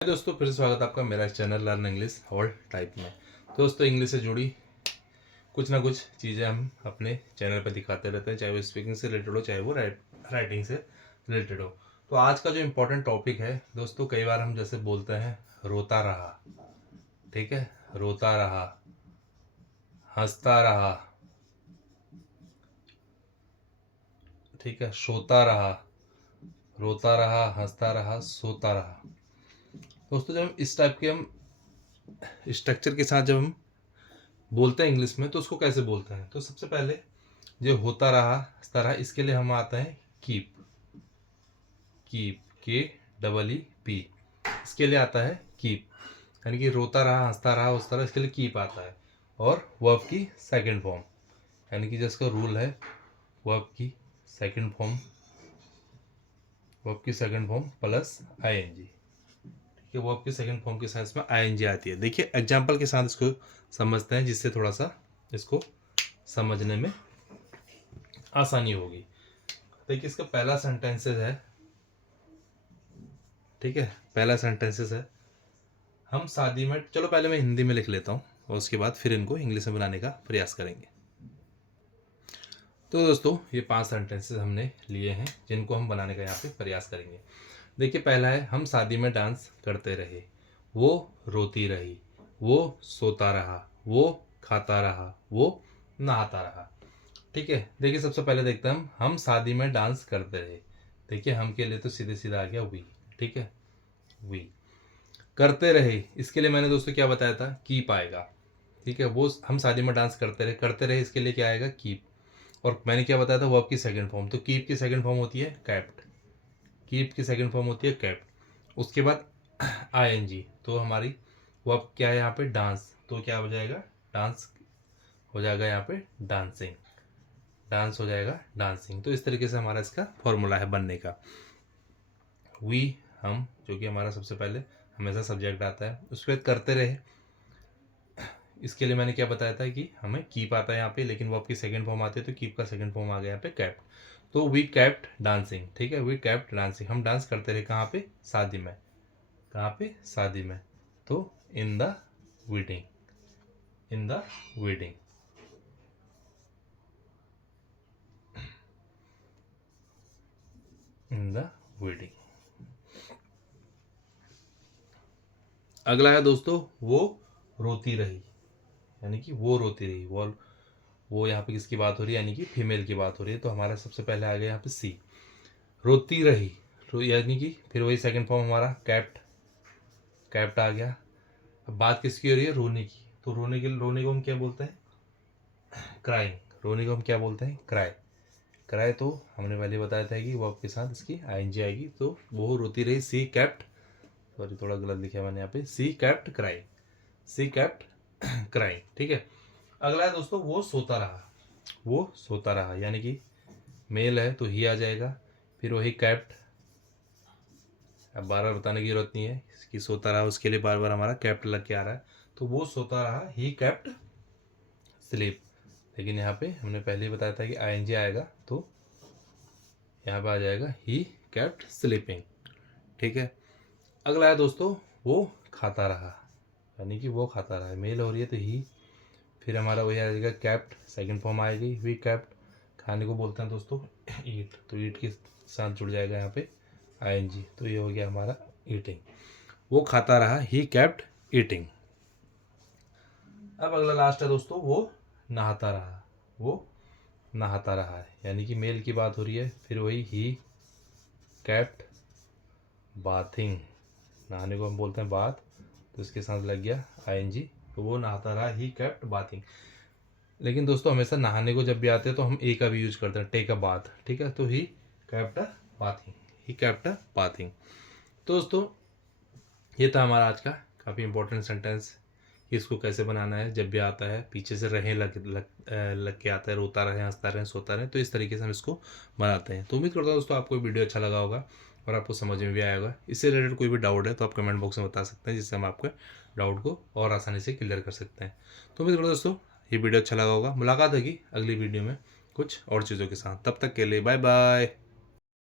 दोस्तों फिर से स्वागत है आपका मेरा channel learn English all type में। दोस्तों इंग्लिश से जुड़ी कुछ ना कुछ चीज़ें हम अपने चैनल पर दिखाते रहते हैं, चाहे वो स्पीकिंग से रिलेटेड हो, चाहे वो राइटिंग से रिलेटेड हो। तो आज का जो इम्पोर्टेंट टॉपिक है दोस्तों, कई बार हम जैसे बोलते हैं रोता रहा, ठीक है, रोता रहा, हंसता रहा, ठीक है, सोता रहा, रोता रहा, हंसता रहा, सोता रहा। दोस्तों जब हम इस टाइप के हम स्ट्रक्चर के साथ जब हम बोलते हैं इंग्लिश में तो उसको कैसे बोलते हैं, तो सबसे पहले जो होता रहा, हंसता रहा, इसके लिए हम आता है कीप, कीप के डबल ई पी, इसके लिए आता है कीप, यानी कि रोता रहा, हंसता रहा, उस तरह, इसके लिए कीप आता है। और वर्ब की सेकंड फॉर्म, यानी कि जिसका रूल है वर्ब की सेकंड फॉर्म, वर्ब की सेकंड फॉर्म प्लस आईएनजी, ठीक है, वर्ब की सेकंड फॉर्म के साथ इसमें आईएनजी आती है। देखिए एग्जाम्पल के साथ इसको समझते हैं, जिससे थोड़ा सा इसको समझने में आसानी होगी। देखिए इसका पहला सेंटेंसेस है, ठीक है, पहला सेंटेंसेस है, हम शादी में, चलो पहले मैं हिंदी में लिख लेता हूँ और उसके बाद फिर इनको इंग्लिश में बनाने का प्रयास करेंगे। तो दोस्तों ये 5 सेंटेंसेस हमने लिए हैं जिनको हम बनाने का यहाँ पे प्रयास करेंगे। देखिए पहला है, हम शादी में डांस करते रहे, वो रोती रही, वो सोता रहा, वो खाता रहा, वो नहाता रहा। ठीक है, देखिए सबसे पहले देखते हैं हम शादी में डांस करते रहे। देखिए हम के लिए तो सीधे सीधा आ गया वी, ठीक है, वी। करते रहे, इसके लिए मैंने दोस्तों क्या बताया था, कीप आएगा, ठीक है, वो हम शादी में डांस करते रहे, इसके लिए क्या आएगा, कीप। और मैंने क्या बताया था, वर्ब की सेकंड फॉर्म, तो कीप की सेकंड फॉर्म होती है कैप्ट, कीप की सेकंड फॉर्म होती है कैप्ट। उसके बाद आईएनजी, तो हमारी वर्ब क्या है यहाँ पे, डांस, तो क्या हो जाएगा, डांस हो जाएगा यहाँ पे डांसिंग, डांस हो जाएगा डांसिंग। तो इस तरीके से हमारा इसका फॉर्मूला है बनने का। वी, हम, जो कि हमारा सबसे पहले हमेशा सब्जेक्ट आता है, उसके बाद करते रहे, इसके लिए मैंने क्या बताया था कि हमें कीप आता है यहाँ पे, लेकिन वो आपकी सेकंड फॉर्म आती है, तो कीप का सेकंड फॉर्म आ गया यहाँ पे कैप्ट। तो वी कैप्ट डांसिंग, ठीक है, वी कैप्ट डांसिंग, हम डांस करते रहे, कहाँ पे, शादी में, कहाँ पे, शादी में, तो in the wedding, in the wedding. In the wedding. अगला है दोस्तों, वो रोती रही, यानी कि वो रोती रही, वो यहाँ पे किसकी बात हो रही है, यानी कि फीमेल की बात हो रही है, तो हमारा सबसे पहले आ गया यहाँ पे सी, रोती रही, यानी कि फिर वही सेकंड फॉर्म हमारा कैप्ट, कैप्ट आ गया। अब बात किसकी हो रही है, रोने की, तो रोने को हम क्या बोलते हैं, क्राइंग, रोने को हम क्या बोलते हैं, क्राई, क्राई। तो हमने पहले बताया था कि वर्ब के साथ इसकी आईएनजी आएगी, तो वो रोती रही, सी कैप्ट, सॉरी थोड़ा गलत लिखा मैंने यहाँ पे, सी कैप्ट क्राइंग, सी कैप्ट क्राइंग, ठीक है। अगला है दोस्तों, वो सोता रहा, वो सोता रहा, यानी कि मेल है तो ही आ जाएगा, फिर वही कैप्ट, अब बार बार बताने की जरूरत नहीं है, इसकी सोता रहा, उसके लिए बार बार हमारा कैप्ट लग के आ रहा है, तो वो सोता रहा, ही कैप्ट स्लीप, लेकिन यहाँ पे हमने पहले ही बताया था कि आईएनजी आएगा, तो यहाँ पे आ जाएगा ही कैप्ट स्लीपिंग, ठीक है। अगला है दोस्तों, वो खाता रहा, यानी कि वो खाता रहा, मेल हो रही है तो ही, फिर हमारा वही आ जाएगा कैप्ट, सेकंड फॉर्म आएगी, वी कैप्ट, खाने को बोलते हैं दोस्तों ईट, तो ईट के साथ जुड़ जाएगा यहाँ पे आईएनजी, तो ये हो गया हमारा ईटिंग, वो खाता रहा, ही कैप्ट ईटिंग। अब अगला लास्ट है दोस्तों, वो नहाता रहा, वो नहाता रहा है, यानी कि मेल की बात हो रही है, फिर वही ही कैप्ट बाथिंग, नहाने को हम बोलते हैं बाथ, तो इसके साथ लग गया आईएनजी, तो वो नहाता रहा, ही कैप्ट बाथिंग। लेकिन दोस्तों हमेशा नहाने को जब भी आते हैं तो हम ए का भी यूज करते हैं, टेक अ बाथ, ठीक है, तो he kept bathing, he kept bathing. तो दोस्तों ये था हमारा आज का काफ़ी इंपॉर्टेंट सेंटेंस, इसको कैसे बनाना है, जब भी आता है पीछे से रहे लग के आता है, रोता रहे, हंसता रहे, सोता रहे, तो इस तरीके से हम इसको बनाते हैं। तो उम्मीद करता हूँ दोस्तों आपको वीडियो अच्छा लगा होगा और आपको समझ में भी आया होगा। इससे रिलेटेड कोई भी डाउट है तो आप कमेंट बॉक्स में बता सकते हैं, जिससे हम आपके डाउट को और आसानी से क्लियर कर सकते हैं। तो उम्मीद करता हूँ दोस्तों ये वीडियो अच्छा लगा होगा। मुलाकात होगी अगली वीडियो में कुछ और चीज़ों के साथ, तब तक के लिए बाय बाय।